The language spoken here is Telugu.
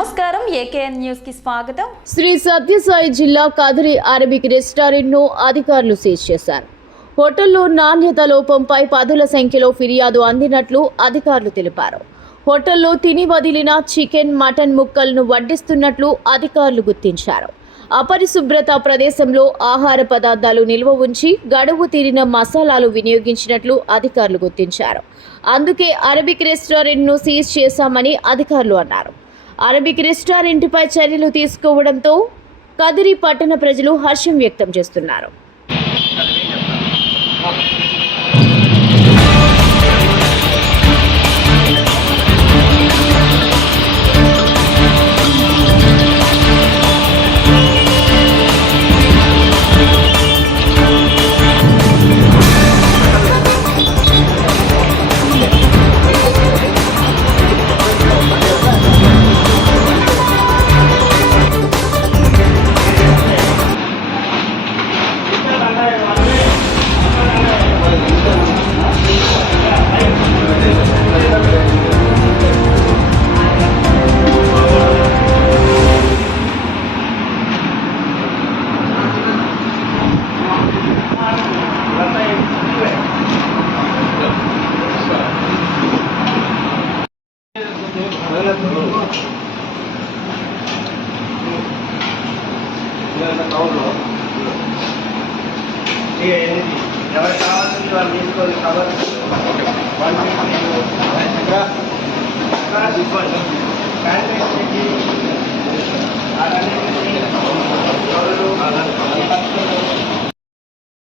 నమస్కారం ఏకేఎన్ న్యూస్ కి స్వాగతం. శ్రీ సత్యసాయి జిల్లా కదిరి అరబిక్ రెస్టారెంట్ ను అధికారులు సీజ్ చేశారు. హోటల్లో నాణ్యత లోపంపై పదుల సంఖ్యలో ఫిర్యాదు అందినట్లు అధికారులు తెలిపారు. హోటల్లో తిని వదిలిన చికెన్, మటన్ ముక్కలను వడ్డిస్తున్నట్లు అధికారులు గుర్తించారు. అపరిశుభ్రత ప్రదేశంలో ఆహార పదార్థాలు నిల్వ ఉంచి గడువు తీరిన మసాలాలు వినియోగించినట్లు అధికారులు గుర్తించారు. అందుకే అరబిక్ రెస్టారెంట్ ను సీజ్ చేశామని అధికారులు అన్నారు. అరబిక్ రెస్టారెంట్ పై చర్యలు తీసుకోవడంతో కదిరి పట్టణ ప్రజలు హర్షం వ్యక్తం చేస్తున్నారు. ఎవరు కావాలని వాళ్ళు తీసుకోవాలి కవర్ శానిటైజ్ చేసి